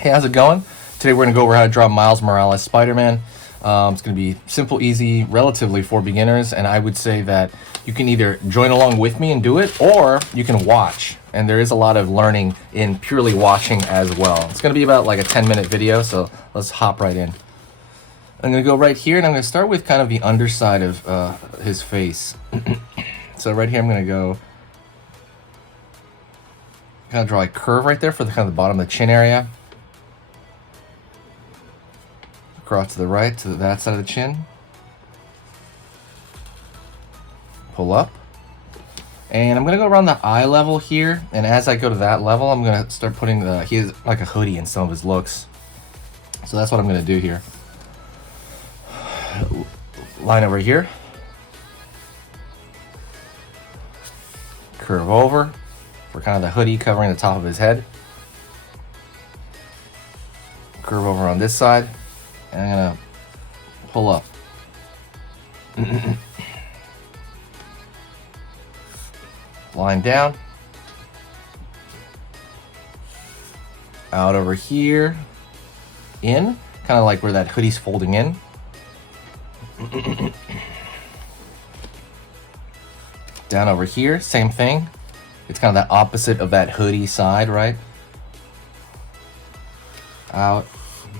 Hey, how's it going? Today we're going to go over how to draw Miles Morales Spider-Man. It's going to be simple, easy, relatively for beginners, and I would say that you can either join along with me and do it, or you can watch. And there is a lot of learning in purely watching as well. It's going to be about like a 10-minute video, so let's hop right in. I'm going to go right here, and I'm going to start with kind of the underside of his face. So right here I'm going to go kind of draw a curve right there for the kind of the bottom of the chin area. Across to the right, to that side of the chin. Pull up. And I'm going to go around the eye level here. And as I go to that level, I'm going to start putting he has like a hoodie in some of his looks. So that's what I'm going to do here. Line over here. Curve over for kind of the hoodie covering the top of his head. Curve over on this side. And I'm going to pull up. Line down. Out over here. In. Kind of like where that hoodie's folding in. Down over here. Same thing. It's kind of the opposite of that hoodie side, right? Out.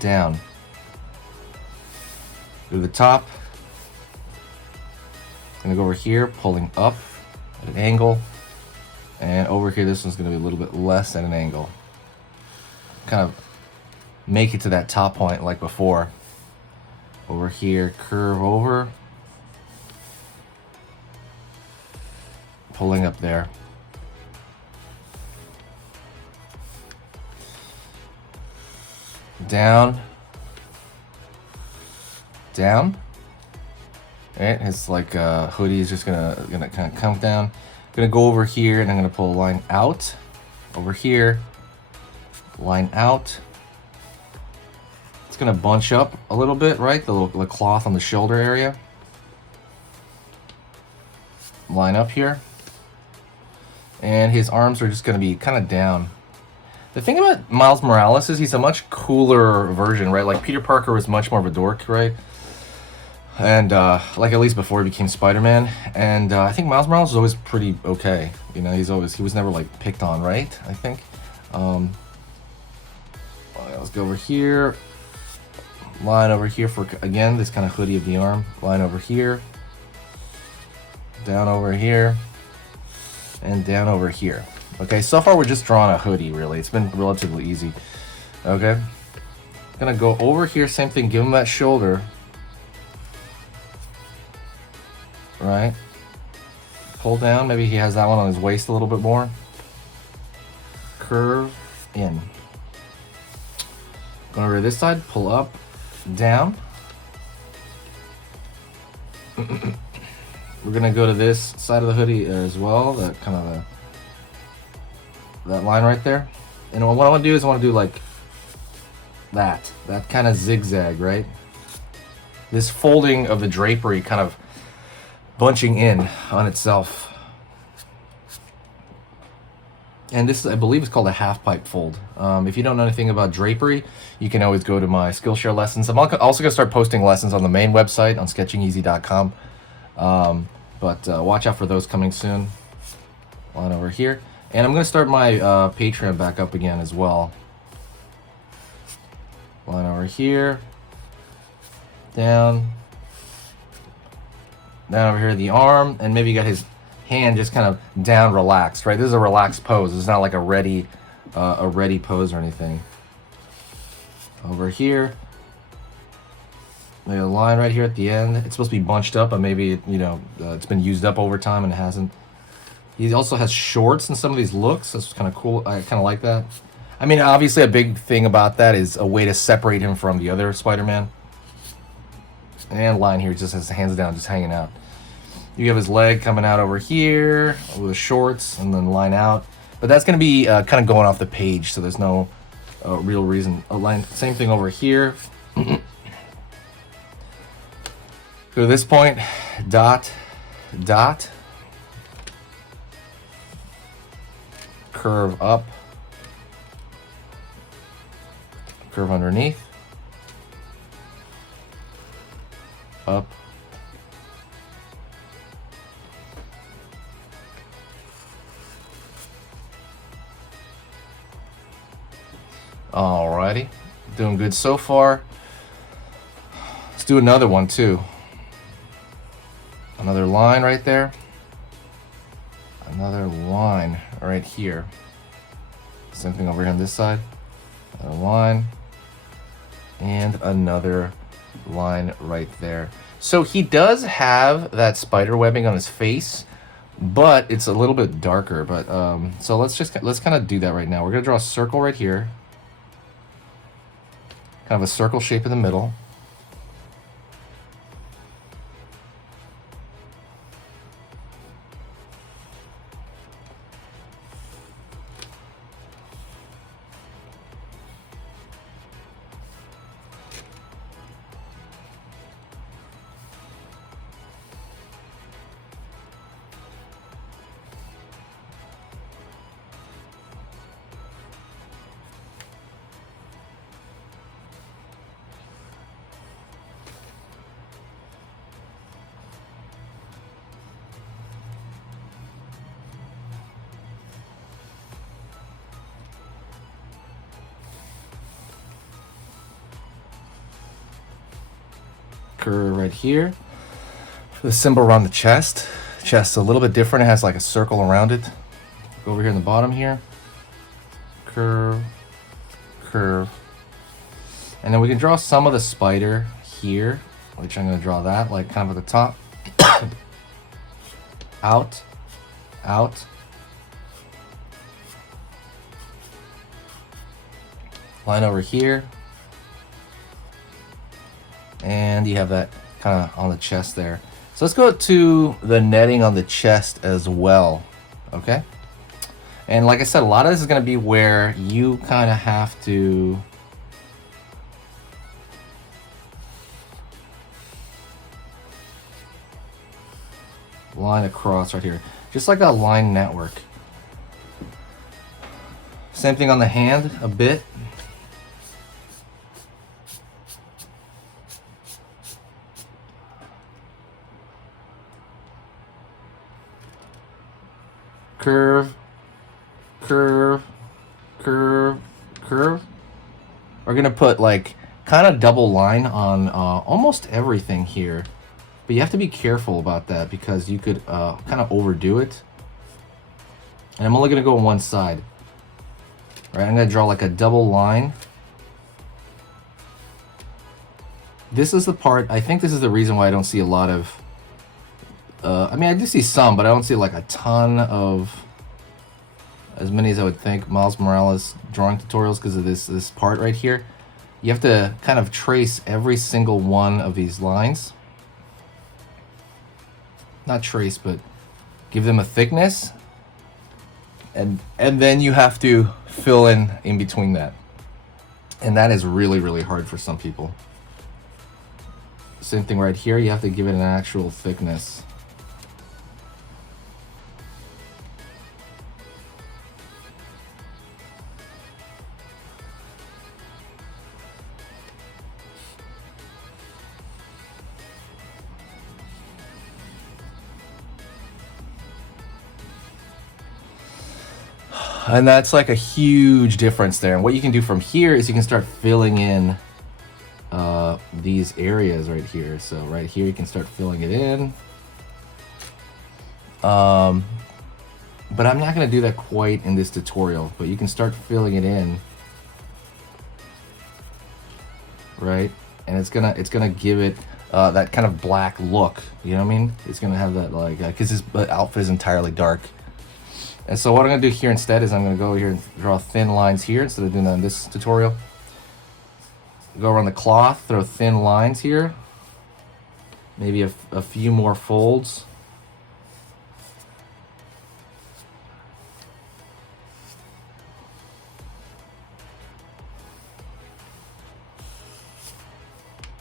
Down. Go to the top. Gonna go over here, pulling up at an angle. And over here, this one's gonna be a little bit less at an angle. Kind of make it to that top point like before. Over here, curve over. Pulling up there. Down. Down. Alright, his like hoodie is just gonna kind of come down. Gonna go over here and I'm gonna pull a line out. Over here. Line out. It's gonna bunch up a little bit, right? The cloth on the shoulder area. Line up here. And his arms are just gonna be kind of down. The thing about Miles Morales is he's a much cooler version, right? Like Peter Parker was much more of a dork, right? And like at least before he became Spider-Man. And I think Miles Morales was always pretty okay. You know, he was never like picked on, right? I think. Let's go over here. Line over here for, again, this kind of hoodie of the arm. Line over here. Down over here. And down over here. Okay, so far we're just drawing a hoodie, really. It's been relatively easy. Okay. Gonna go over here, same thing, give him that shoulder. Right. Pull down, maybe he has that one on his waist a little bit more. Curve in. Going over to this side, pull up, down. We're gonna go to this side of the hoodie as well, that kind of that line right there. And what I want to do is I want to do like that kind of zigzag, right? This folding of the drapery kind of bunching in on itself. And this, I believe, is called a half pipe fold. If you don't know anything about drapery, you can always go to my Skillshare lessons. I'm also going to start posting lessons on the main website on sketchingeasy.com. But watch out for those coming soon. Line over here. And I'm going to start my Patreon back up again as well. Line over here. Down. Down over here the arm. And maybe you got his hand just kind of down relaxed, right? This is a relaxed pose. It's not like a ready pose or anything. Over here. Maybe a line right here at the end. It's supposed to be bunched up, but maybe, you know, it's been used up over time and it hasn't. He also has shorts in some of these looks. That's kind of cool. I kind of like that. I mean, obviously a big thing about that is a way to separate him from the other Spider-Man. And line here just has his hands down, just hanging out. You have his leg coming out over here with the shorts and then line out. But that's going to be kind of going off the page, so there's no real reason. Line, same thing over here. Go to this point, dot, dot. Curve up. Curve underneath. Up. Alrighty, doing good so far. Let's do another one too. Another line right there. Another line right here. Same thing over here on this side. Another line. And another line right there. So he does have that spider webbing on his face, but it's a little bit darker. But so let's kind of do that right now. We're gonna draw a circle right here. Kind of a circle shape in the middle. Curve right here. For the symbol around the chest. Chest's a little bit different. It has like a circle around it. Go over here in the bottom here. Curve, curve. And then we can draw some of the spider here, which I'm going to draw that like kind of at the top. Out, out. Line over here. And you have that kind of on the chest there. So let's go to the netting on the chest as well, okay? And like I said, a lot of this is going to be where you kind of have to line across right here, just like a line network. Same thing on the hand a bit. Curve, curve, curve, curve. We're gonna put like kind of double line on almost everything here, but you have to be careful about that because you could kind of overdo it. And I'm only gonna go on one side. Right, I'm gonna draw like a double line. This is the part, I think this is the reason why I don't see a lot of I mean, I do see some, but I don't see like a ton of, as many as I would think, Miles Morales drawing tutorials because of this part right here. You have to kind of trace every single one of these lines. Not trace, but give them a thickness. And then you have to fill in between that. And that is really, really hard for some people. Same thing right here, you have to give it an actual thickness. And that's like a huge difference there. And what you can do from here is you can start filling in these areas right here. So right here you can start filling it in. But I'm not going to do that quite in this tutorial, but you can start filling it in. Right? And it's gonna give it that kind of black look. You know what I mean? It's gonna have that like, because his outfit is entirely dark. And so what I'm going to do here instead is I'm going to go here and draw thin lines here instead of doing that in this tutorial. Go around the cloth, throw thin lines here. Maybe a few more folds.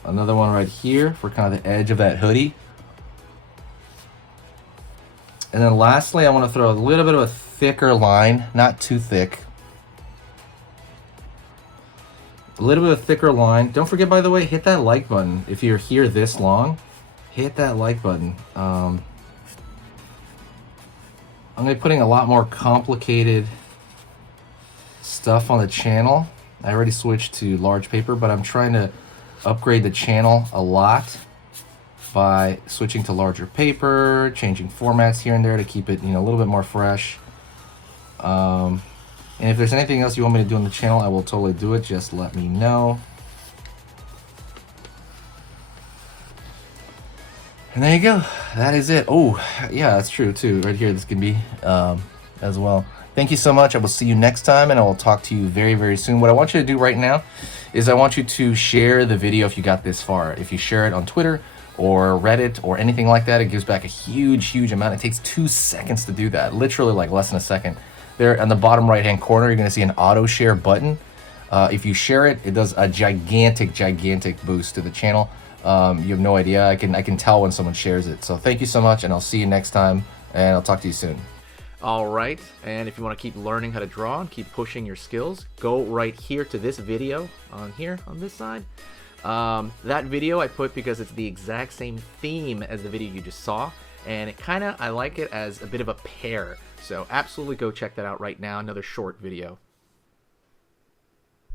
Another one right here for kind of the edge of that hoodie. And then lastly, I want to throw a little bit of a thicker line, not too thick. A little bit of a thicker line. Don't forget, by the way, hit that like button. If you're here this long, hit that like button. I'm going to be putting a lot more complicated stuff on the channel. I already switched to large paper, but I'm trying to upgrade the channel a lot by switching to larger paper, changing formats here and there to keep it, a little bit more fresh. And if there's anything else you want me to do on the channel, I will totally do it. Just let me know. And there you go. That is it. Oh, yeah, that's true too. Right here, this can be as well. Thank you so much. I will see you next time, and I will talk to you very, very soon. What I want you to do right now is I want you to share the video if you got this far. If you share it on Twitter or Reddit or anything like that, it gives back a huge, huge amount. It takes 2 seconds to do that. Literally like less than a second. There on the bottom right-hand corner, you're going to see an auto share button. If you share it, it does a gigantic, gigantic boost to the channel. You have no idea. I can tell when someone shares it. So thank you so much, and I'll see you next time, and I'll talk to you soon. All right, and if you want to keep learning how to draw and keep pushing your skills, go right here to this video on here on this side. That video I put because it's the exact same theme as the video you just saw, and I like it as a bit of a pair. So absolutely go check that out right now. Another short video.